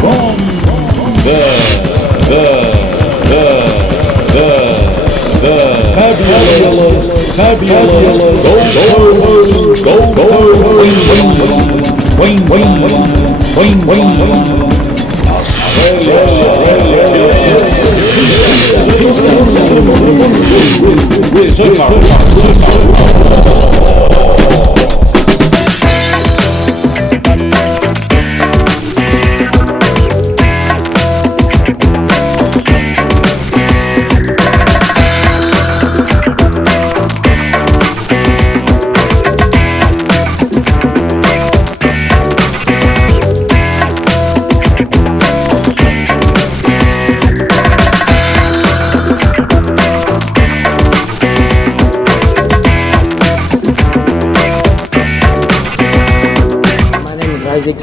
from the fabulous Hollioake.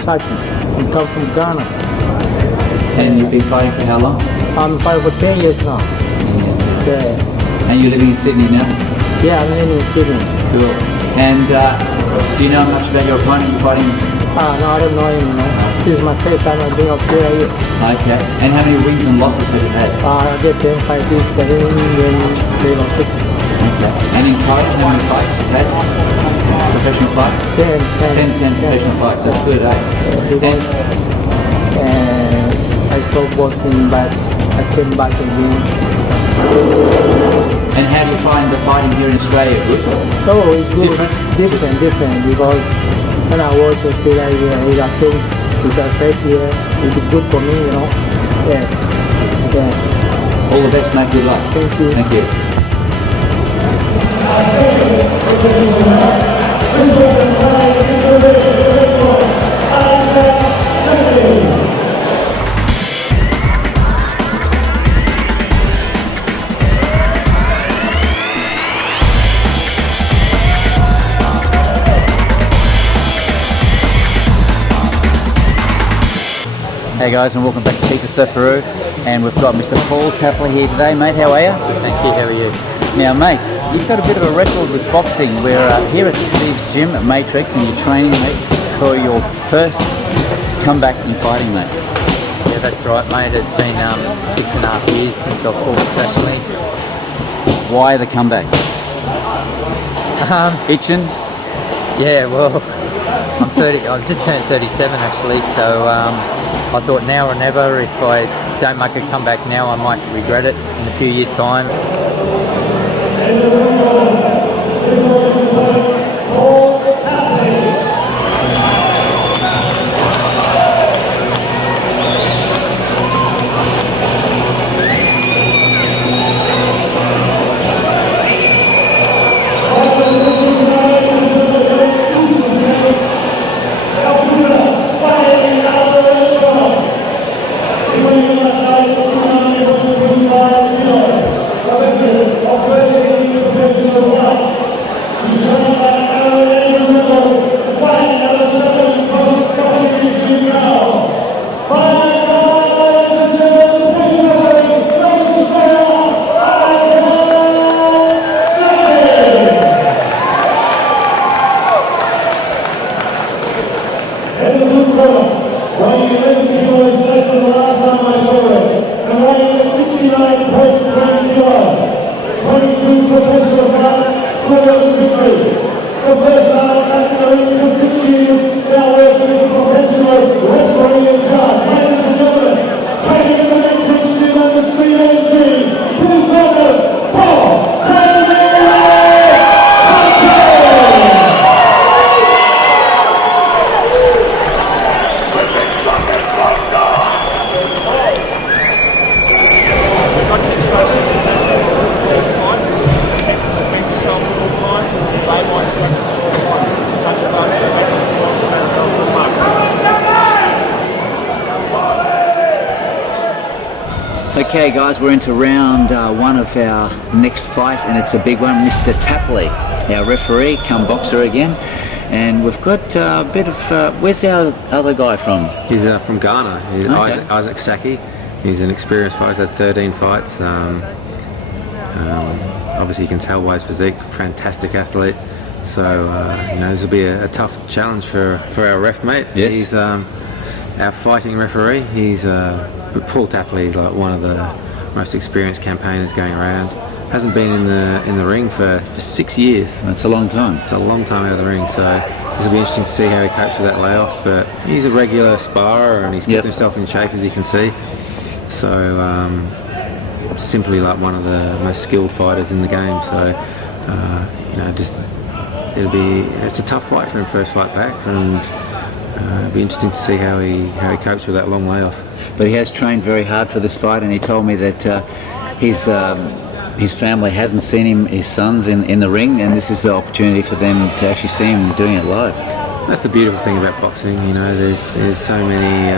I come from Ghana. And you've been fighting for how long? I'm fighting for 10 years now. Yes. Yeah. And you're living in Sydney now? Yeah, I'm living in Sydney. Cool. And do you know much about your opponent you're fighting? No, I don't know him, you know. This is my first time I've been up here. Okay. And how many wins and losses have you had? I get 10 fights, 7, then 3 or 6. Okay. And in total, how many fights you've had? Professional fights? 10 professional fights. That's good, eh? And I stopped boxing, but I came back again. And how do you find the fighting here in Australia? Good? Oh, it's good. Different, because when I was in Australia, I think if I fight here, it would be good for me, you know. Yeah. All the best, mate. Good luck. Thank you. Thank you. Hey guys, and welcome back to Surfaroo, and we've got Mr. Paul Tapley here today, mate. How are you? Thank you. How are you? Now, mate, you've got a bit of a record with boxing. We're here at Steve's gym at Matrix, and you're training, mate, for your first comeback in fighting, mate. Yeah, that's right, mate. It's been 6.5 years since I've fought professionally. Why the comeback? Itching? Yeah, well, I'm 30. I've just turned 37 actually, so I thought now or never. If I don't make a comeback now, I might regret it in a few years' time. Weighing 11 kilos less than the last time I saw it, and weighing at 69.3 kilos. 22 professional fights, 4 victories. The first time back in the ring for 6 years, now working as a professional referee and judge. Ladies and gentlemen, training in the Matrix gym and the Speed Entry, please welcome Paul Tapley! Okay guys, we're into round one of our next fight, and it's a big one. Mr. Tapley, our referee, come boxer again, and we've got a bit of, where's our other guy from? He's from Ghana. He's Okay. Isaac Saki. He's an experienced fighter. He's had 13 fights. Obviously you can tell by his physique, fantastic athlete. So you know, this will be a tough challenge for our ref mate. Yes. He's our fighting referee. He's Paul Tapley, is like one of the most experienced campaigners going around. Hasn't been in the ring for 6 years. That's a long time. It's a long time out of the ring, so this will be interesting to see how he copes with that layoff. But he's a regular sparrer and he's kept himself in shape, as you can see. So simply like one of the most skilled fighters in the game. So it's a tough fight for him, first fight back, and it'll be interesting to see how he copes with that long layoff. But he has trained very hard for this fight, and he told me that his family hasn't seen his sons in the ring, and this is the opportunity for them to actually see him doing it live. That's the beautiful thing about boxing. There's so many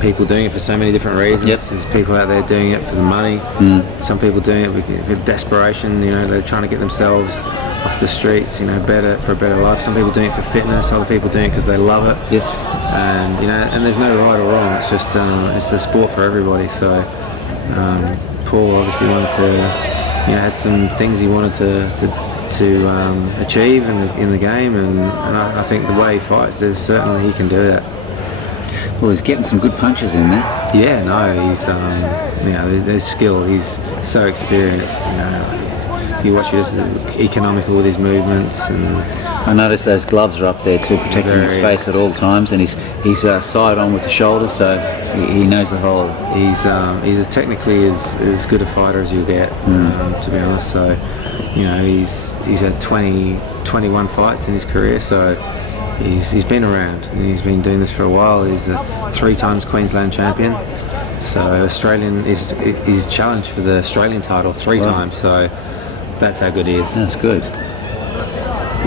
people doing it for so many different reasons. There's people out there doing it for the money. Some people doing it with desperation. They're trying to get themselves off the streets, for a better life. Some people doing it for fitness. Other people doing it because they love it. Yes. And and there's no right or wrong. It's just it's a sport for everybody. So Paul obviously wanted to, had some things he wanted to achieve in the game, and I think the way he fights, there's certainly he can do that. Well, he's getting some good punches in there. Yeah, no, he's there's skill. He's so experienced. You watch him, he's economical with his movements, and I noticed those gloves are up there too, protecting his face at all times, and he's side on with the shoulders, so he knows the whole. He's as technically as good a fighter as you'll get, to be honest. So, he's had 21 fights in his career, so he's been around and he's been doing this for a while. He's a 3 times Queensland champion. So Australian he's challenged for the Australian title 3 times. So that's how good he is. That's good.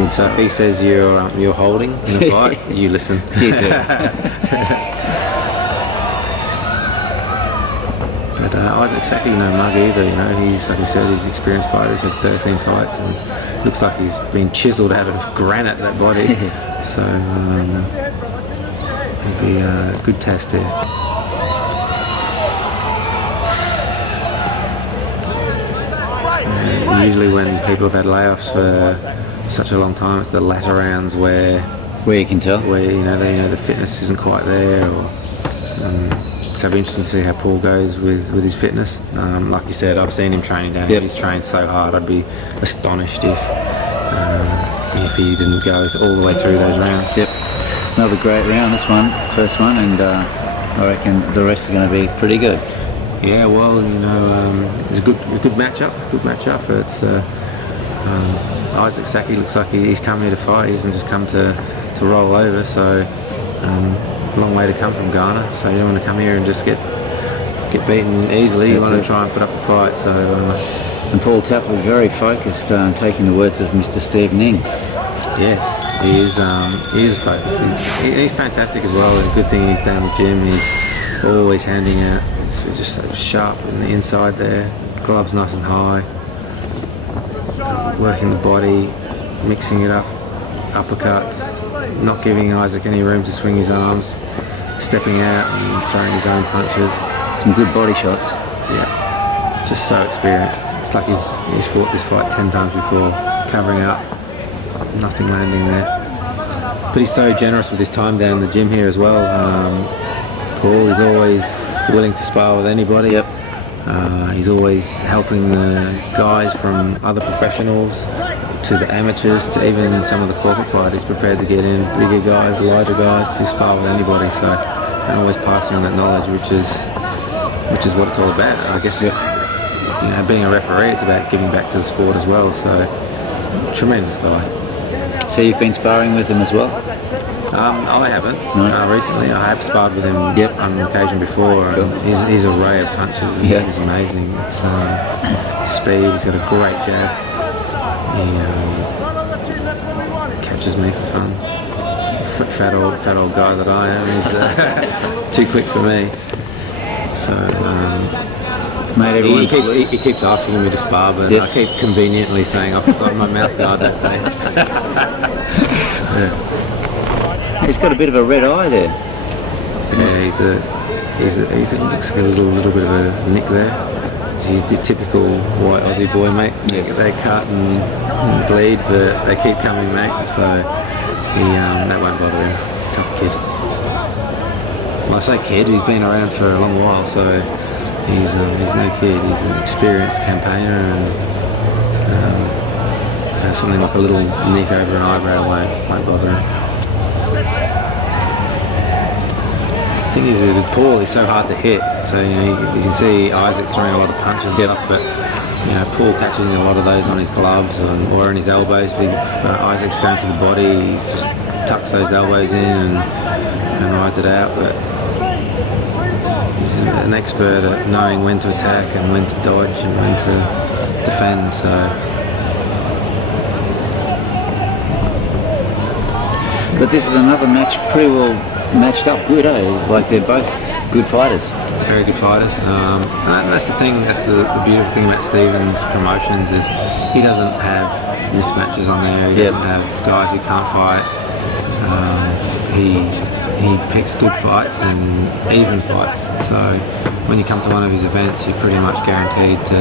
So if he says you're holding in a fight, you listen. You do. But Isaac's exactly no mug either. He's, like I said, he's an experienced fighter. He's had 13 fights and looks like he's been chiseled out of granite, that body. So it'll be a good test there. And usually when people have had layoffs for such a long time, it's the latter rounds where you can tell, where the fitness isn't quite there, or so it'll be interesting to see how Paul goes with his fitness. Like you said, I've seen him training down here. He's trained so hard. I'd be astonished if he didn't go all the way through those rounds. Yep, another great round, this one, first one, and I reckon the rest are going to be pretty good. Yeah, well, it's a good matchup. It's Isaac Saki looks like he's come here to fight. He hasn't just come to roll over. So a long way to come from Ghana. So you don't want to come here and just get beaten easily. You want to try and put up a fight. So and Paul Tapley very focused, taking the words of Mr. Steve Ning. Yes, he is focused. He's fantastic as well. The good thing he's down the gym. He's always handing out. He's just so sharp in the inside there. Gloves nice and high. Working the body, mixing it up, uppercuts, not giving Isaac any room to swing his arms, stepping out and throwing his own punches. Some good body shots. Yeah, just so experienced. It's like he's fought this fight 10 times before, covering up, nothing landing there. But he's so generous with his time down in the gym here as well. Paul is always willing to spar with anybody. Yep. He's always helping the guys from other professionals to the amateurs to even some of the corporate fighters. He's prepared to get in bigger guys, lighter guys to spar with anybody. So, and always passing on that knowledge, which is what it's all about. I guess being a referee, it's about giving back to the sport as well. So, tremendous guy. So you've been sparring with him as well? I haven't. No. Recently, I have sparred with him on occasion before. His array of punches is amazing. It's speed. He's got a great jab. He catches me for fun. Fat old guy that I am. He's too quick for me. So he keeps asking me to spar, but I keep conveniently saying I forgot my mouth guard that day. He's got a bit of a red eye there. Yeah, he's looks like a little bit of a nick there. He's the typical white Aussie boy, mate. Yes. They cut and bleed, but they keep coming, mate. So that won't bother him. Tough kid. say kid, he's been around for a long while, so he's no kid. He's an experienced campaigner, and something like a little nick over an eyebrow won't bother him. The thing is with Paul, he's so hard to hit. So you can see Isaac throwing a lot of punches and stuff, but Paul catching a lot of those on his gloves or on his elbows. If Isaac's going to the body, he just tucks those elbows in and rides it out. But he's an expert at knowing when to attack and when to dodge and when to defend. So. But this is another match pretty well matched up good, eh? Like they're both good fighters. Very good fighters. And that's the thing, that's the beautiful thing about Stephen's promotions is he doesn't have mismatches on there, he doesn't have guys who can't fight. He picks good fights and even fights. So when you come to one of his events, you're pretty much guaranteed to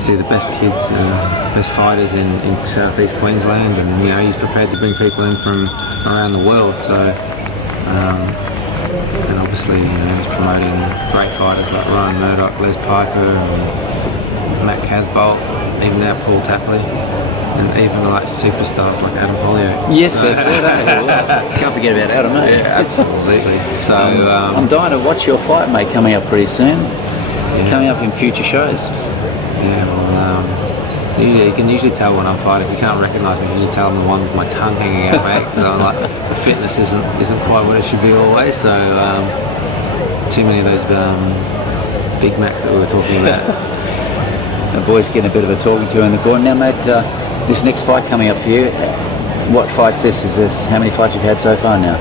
see the best kids, best fighters in southeast Queensland, and he's prepared to bring people in from around the world. So, and obviously he's promoting great fighters like Ryan Murdoch, Les Piper, and Matt Casbolt, even now Paul Tapley, and even like superstars like Adam Hollioake. Yes, that's it. Can't forget about Adam, eh? Yeah, absolutely. So I'm dying to watch your fight, mate, coming up pretty soon. Coming up in future shows. Yeah, well, you can usually tell when I'm fighting. If you can't recognise me, you usually tell I'm the one with my tongue hanging out back. So I'm like, the fitness isn't quite what it should be always. So too many of those Big Macs that we were talking about. The boys getting a bit of a talking to in the corner. Now, mate, this next fight coming up for you, what fight's this? Is this? How many fights you've had so far now?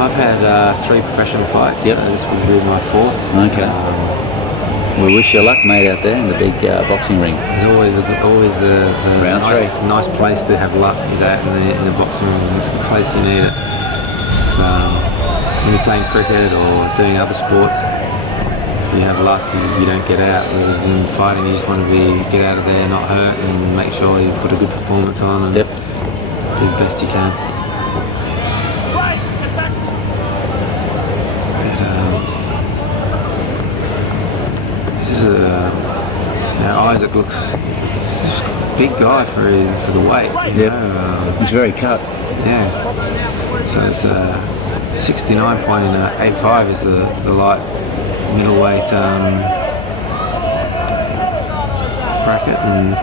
I've had 3 professional fights. Yep. This will be my 4th. Okay. We wish you luck, mate, out there in the big boxing ring. There's always the Round three. nice place to have luck is out in the boxing ring. It's the place you need it. When you're playing cricket or doing other sports, if you have luck, you don't get out. In fighting, you just want to get out of there, not hurt, and make sure you put a good performance on and do the best you can. Isaac looks a big guy for the weight. He's very cut. Yeah. So it's 69.85 is the light middleweight bracket, and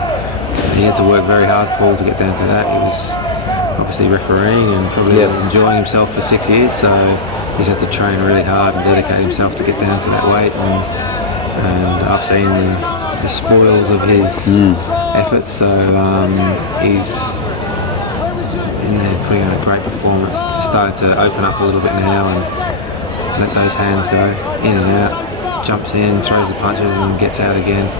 he had to work very hard, Paul, to get down to that. He was obviously refereeing and probably enjoying himself for 6 years, so he's had to train really hard and dedicate himself to get down to that weight. And I've seen the spoils of his efforts, so he's in there putting on a great performance. Just starting to open up a little bit now and let those hands go in and out, jumps in, throws the punches and gets out again.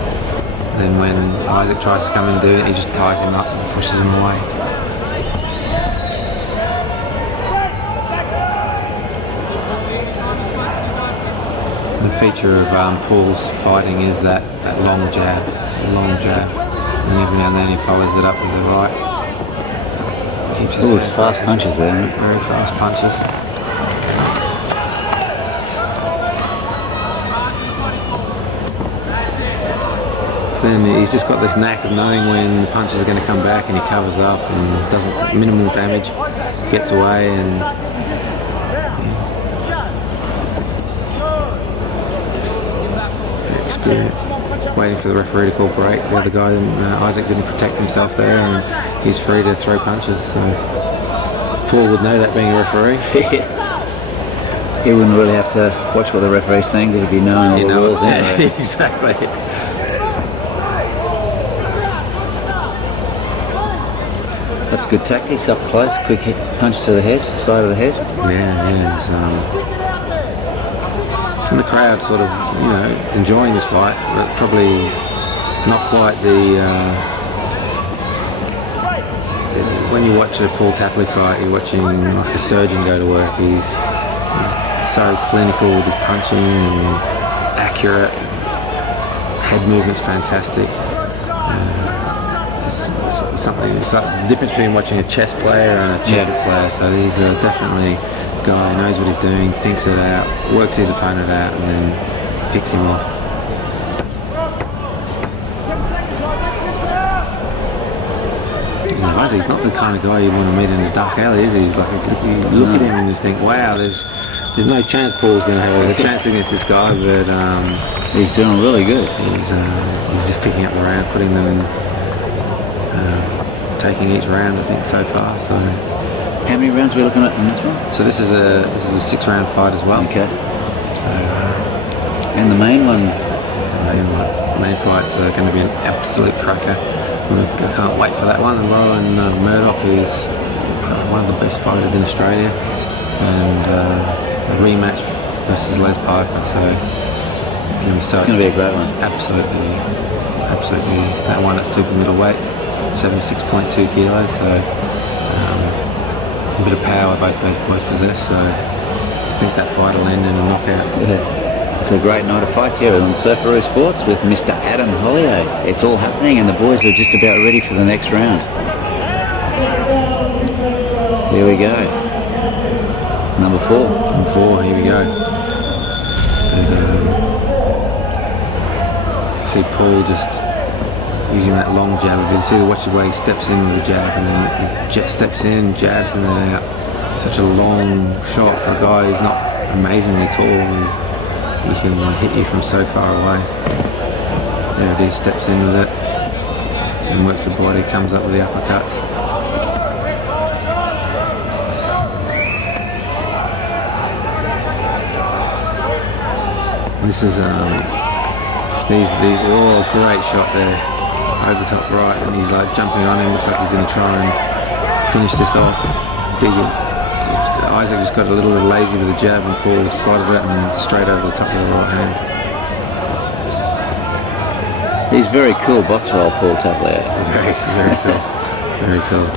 Then when Isaac tries to come and do it, he just ties him up and pushes him away. The feature of Paul's fighting is that long jab. It's a long jab, and every now and then he follows it up with the right. Keeps his It's fast punches there. very fast punches. Then he's just got this knack of knowing when the punches are going to come back, and he covers up and doesn't minimal damage, gets away and. Experienced. Waiting for the referee to call break. The other guy, Isaac, didn't protect himself there, and he's free to throw punches. So Paul would know that, being a referee. He wouldn't really have to watch what the referee's saying because he'd be knowing all the rules anyway. Exactly. That's good tactics up close. Quick hit, punch to the head, side of the head. Yeah. And the crowd sort of, enjoying this fight, but probably not quite when you watch a Paul Tapley fight, you're watching like a surgeon go to work. He's so clinical with his punching and accurate. Head movement's fantastic. It's like the difference between watching a chess player and a checkers player. So these are definitely guy, knows what he's doing, thinks it out, works his opponent out, and then picks him off. He's not the kind of guy you'd want to meet in a dark alley, is he? He's like, you look at him and you think, wow, there's no chance Paul's going to have a chance against this guy, but He's doing really good. he's just picking up the round, putting them, taking each round, I think, so far. So How many rounds are we looking at in this one? So this is a 6-round fight as well. Okay. So And the main one? main fight's going to be an absolute cracker. I can't wait for that one. And Lauren Murdoch is one of the best fighters in Australia, and a rematch versus Les Piper. So it's going to be a great one. Absolutely. That one at super middleweight, 76.2 kilos. So a bit of power both those boys possess. So I think that fight will end in a knockout. Yeah. It's a great night of fights here on Surfaroo Sports with Mr. Adam Hollioake. It's all happening and the boys are just about ready for the next round. Here we go. Number 4. Number 4, here we go. See Paul just using that long jab. If you see, watch the way he steps in with a jab, and then he steps in, jabs, and then out. Such a long shot for a guy who's not amazingly tall. He can hit you from so far away. There it is, steps in with it and works the body, comes up with the uppercuts. This is these great shot there, over top right, and he's like jumping on him. Looks like he's going to try and finish this off. Isaac just got a little bit lazy with the jab, and Paul spotted it and straight over the top of the right hand. He's very cool boxer, old Paul Taplier. Very cool. Very cool.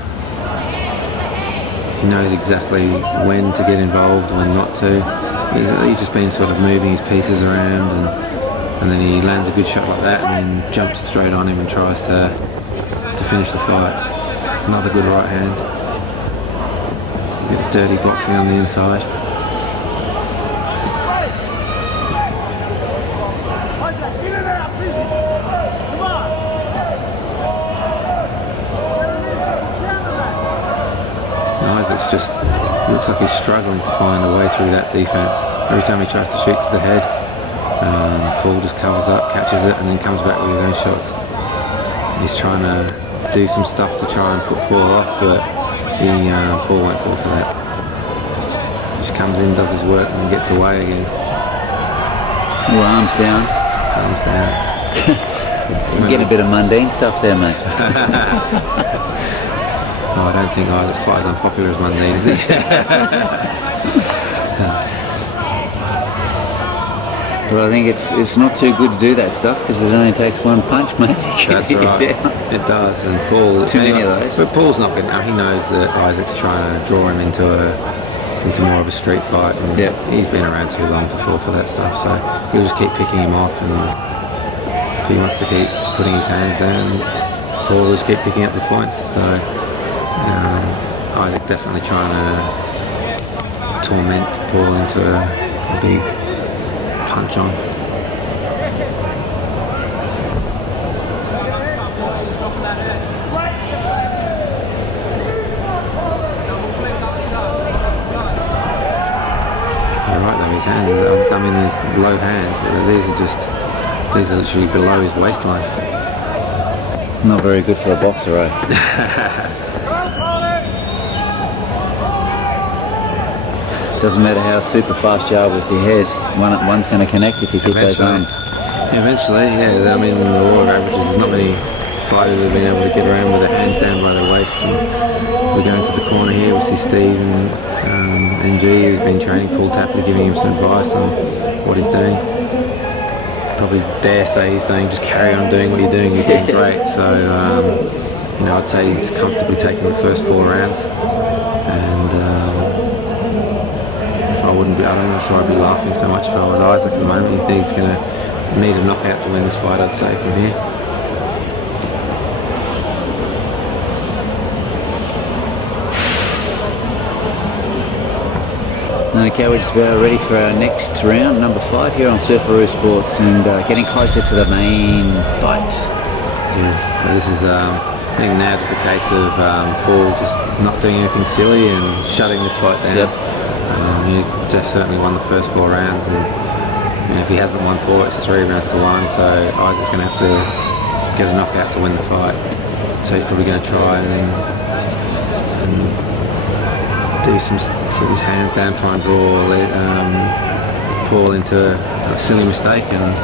He knows exactly when to get involved, when not to. He's just been sort of moving his pieces around, and then he lands a good shot like that, and then jumps straight on him and tries to finish the fight. It's another good right hand. A bit of dirty boxing on the inside. Isaac's just looks like he's struggling to find a way through that defense. Every time he tries to shoot to the head, Paul just covers up, catches it, and then comes back with his own shots. He's trying to do some stuff to try and put Paul off, but Paul won't fall for that. He just comes in, does his work, and then gets away again. Well, arms down. Arms down. You're getting a bit of mundane stuff there, mate. Oh, I don't think Isaac's quite as unpopular as Mundine, is he? But I think it's not too good to do that stuff because it only takes one punch, mate. That's right. It does, and Paul. Too many of those. But Paul's not good. He knows that Isaac's trying to draw him into more of a street fight, and he's been around too long to fall for that stuff. So he'll just keep picking him off, and if he wants to keep putting his hands down, Paul will just keep picking up the points. So Isaac definitely trying to torment Paul into a big punch on. You're right though, his hands, I mean there's low hands, but these are literally below his waistline. Not very good for a boxer, eh? Doesn't matter how super fast you are with your head, one's going to connect if you keep those arms. Eventually, yeah. I mean, in the law of averages, there's not many fighters that have been able to get around with their hands down by their waist. And we're going to the corner here. We see Steve and NG, who's been training Paul Tapley, giving him some advice on what he's doing. Probably dare say he's saying, just carry on doing what you're doing. You're doing great. So, I'd say he's comfortably taken the first 4 rounds. And I'm not sure I'd be laughing so much if I was Isaac at the moment. He's going to need a knockout to win this fight, I'd say, from here. Okay, we're just about ready for our next round, number 5 here on Surfaroo Sports, and getting closer to the main fight. Yes, so this is I think now just a case of Paul just not doing anything silly and shutting this fight down. Yep. He just certainly won the first 4 rounds, and if he hasn't won 4, it's 3 rounds to 1. So Isaac's going to have to get a knockout to win the fight. So he's probably going to try and do some, keep his hands down, try and draw Paul into a silly mistake and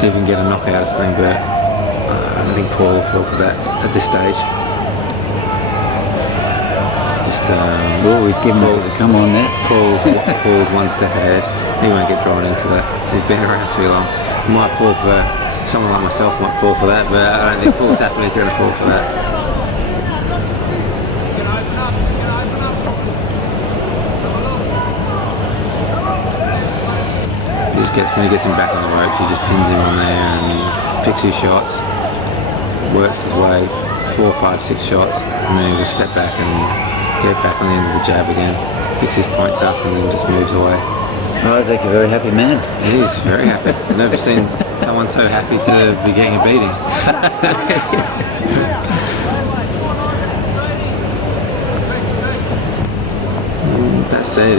see if we can get a knockout or something. But I don't think Paul will fall for that at this stage. Just, he's giving it a come on there. Paul's 1 step ahead. He won't get drawn into that. He's been around too long. He might fall for, someone like myself might fall for that, but I don't think Paul Tapley is going to fall for that. When he gets him back on the ropes, he just pins him on there and picks his shots, works his way 4, 5, 6 shots, and then he'll just step back and get back on the end of the jab again, picks his points up and then just moves away. Isaac, a very happy man. He is very happy. I've never seen someone so happy to be getting a beating. That said,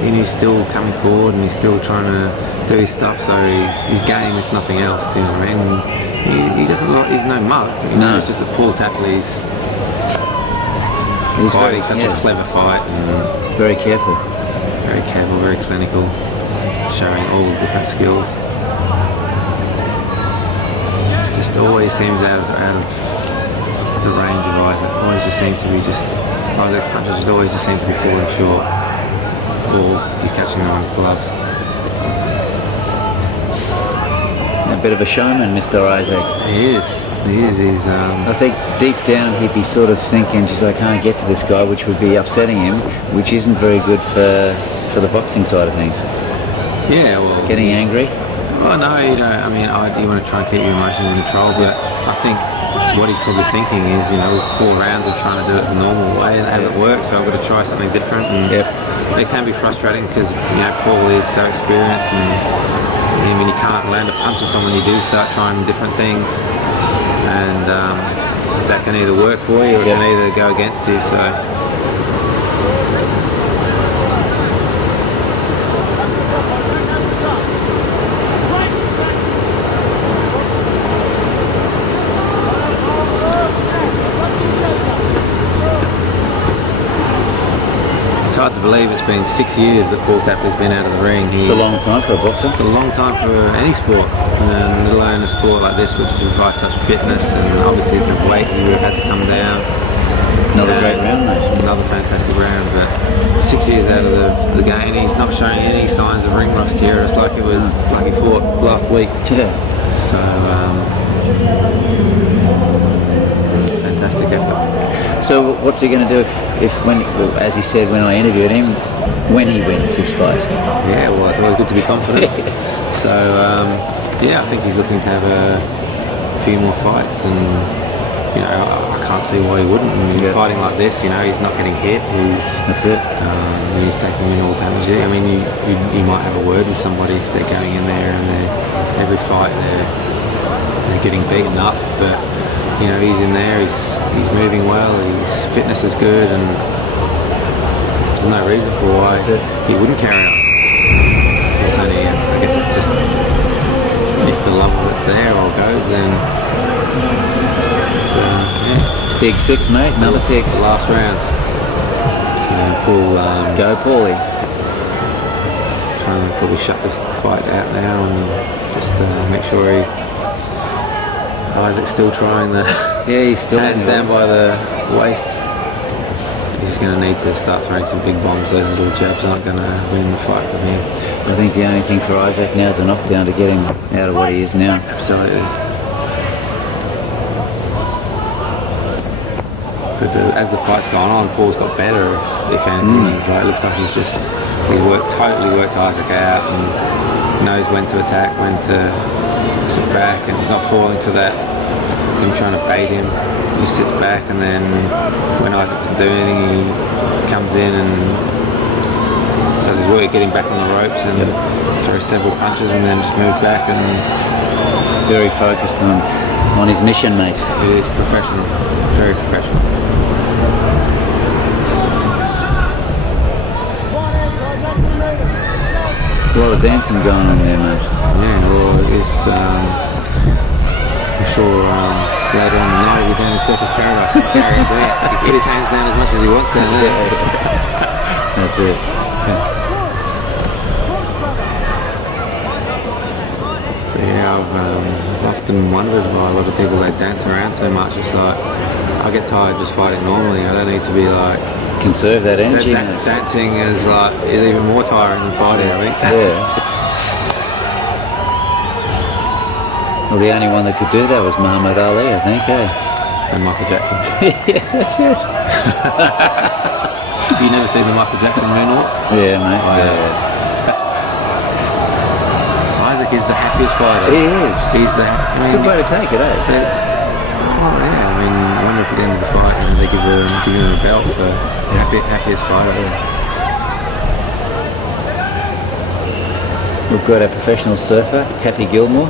he's still coming forward and he's still trying to do his stuff. So he's game if nothing else. Do you know what I mean? He doesn't like. He's no mug. No. It's just that Paul Tapley's fighting such a clever fight and very careful, very clinical, showing all the different skills. It just always seems out of the range of Isaac. Always just seems to be Isaac's punches just always just seem to be falling short, or he's catching them on his gloves. A bit of a showman, Mr. Isaac. He is. He's. I think deep down he'd be sort of thinking, "Geez, I can't get to this guy," which would be upsetting him, which isn't very good for the boxing side of things. Yeah, well. Getting angry. Oh no, you want to try and keep your emotions in control, but I think what he's probably thinking is, 4 rounds of trying to do it the normal way and it hasn't worked, so I've got to try something different. And it can be frustrating because Paul is so experienced, and you can't land a punch on someone. You do start trying different things, and that can either work for you or it can either go against you. So. It's hard to believe it's been 6 years that Paul Tapley's been out of the ring. It's a long time for a boxer. It's a long time for any sport, and let alone a sport like this, which requires such fitness, and obviously the weight he would have had to come down. Another great round, mate. Another fantastic round, but 6 years out of the game, he's not showing any signs of ring rust here. It's like it was like he fought last week. Yeah. So fantastic effort. So what's he going to do if when, as he said when I interviewed him, when he wins this fight? Yeah, well, it's always good to be confident. So I think he's looking to have a few more fights, and I can't see why he wouldn't. I mean, fighting like this, he's not getting hit. That's it. He's taking minimal damage. I mean, you might have a word with somebody if they're going in there and every fight they're getting beaten up, but he's in there. He's moving well. His fitness is good, and there's no reason for why he wouldn't carry on. It's only, I guess, it's just if the lump that's there all goes, then it's Big 6, mate. Number 6. Last round. So Paul, go Paulie. Trying to probably shut this fight out now and just make sure Isaac's still trying the he's still hands down by the waist. He's going to need to start throwing some big bombs. Those little jabs aren't going to win the fight from here. I think the only thing for Isaac now is a knockdown to get him out of what he is now. Absolutely. But as the fight's gone on, Paul's got better. If anything, looks like he's totally worked Isaac out and knows when to attack, when to sit back, and he's not falling for that. Him trying to bait him, he just sits back, and then when Isaac doesn't do anything, he comes in and get him back on the ropes and throw several punches and then just move back, and Very focused on his mission, mate. it is professional, very professional. A lot of dancing going on there, mate. Yeah, well, it's, I'm sure later on tonight he'll be down in Circus Paradise and carry on doing it. He can put his hands down as much as he wants down there. That's it. So yeah, I've often wondered why a lot of people, they dance around so much. It's like, I get tired just fighting normally. I don't need to be like, Conserve that energy. mate. dancing is even more tiring than fighting, I think. Yeah. Well, the only one that could do that was Muhammad Ali, I think, eh? And Michael Jackson. Yeah, that's it. You never seen the Michael Jackson moonwalk? Yeah, mate. Oh, yeah. Isaac is the happiest fighter. He is. He's the. It's a good way to take it, eh? Oh yeah, I mean, I wonder if at the end of the fight, they give him a belt for the happiest fighter. We've got our professional surfer, Happy Gilmore,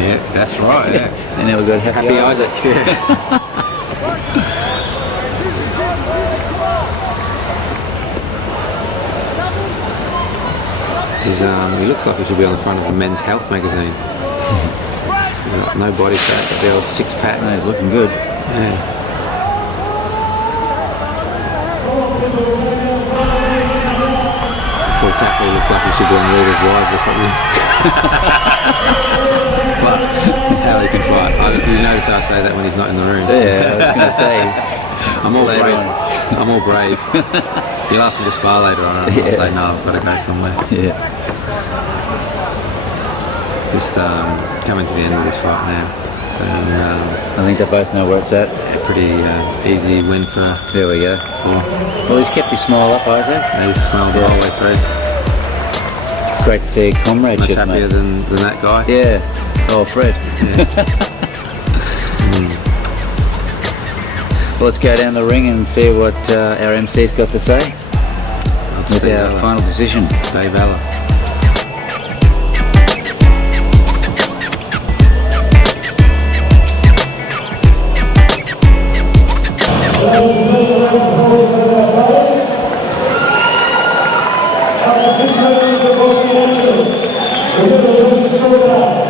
Yeah, that's right. Yeah. and then we've got Happy Isaac. Yeah. He looks like he should be on the front of a Men's Health magazine. No body fat, but the old six pack. No, he's looking good. Yeah. Paul Tapley looks like he should be on Leader's Wives or something. But how he can fight. You notice how I say that when he's not in the room. Yeah, I was going to say. I'm all Later brave. on. I'm all brave. You'll ask me to spar later on, and I'll say no, I've got to go somewhere. Yeah. Just coming to the end of this fight now, and I think they both know where it's at. a pretty easy win for There we go. Paul. Well, he's kept his smile up, Isaac. He smiled the whole way through. Great to see comradeship, Much happier mate. than that guy. Yeah. Oh, Fred. Well, let's go down the ring and see what our MC's got to say That's with Dave our Alla. final decision. Dave Alla. Remember,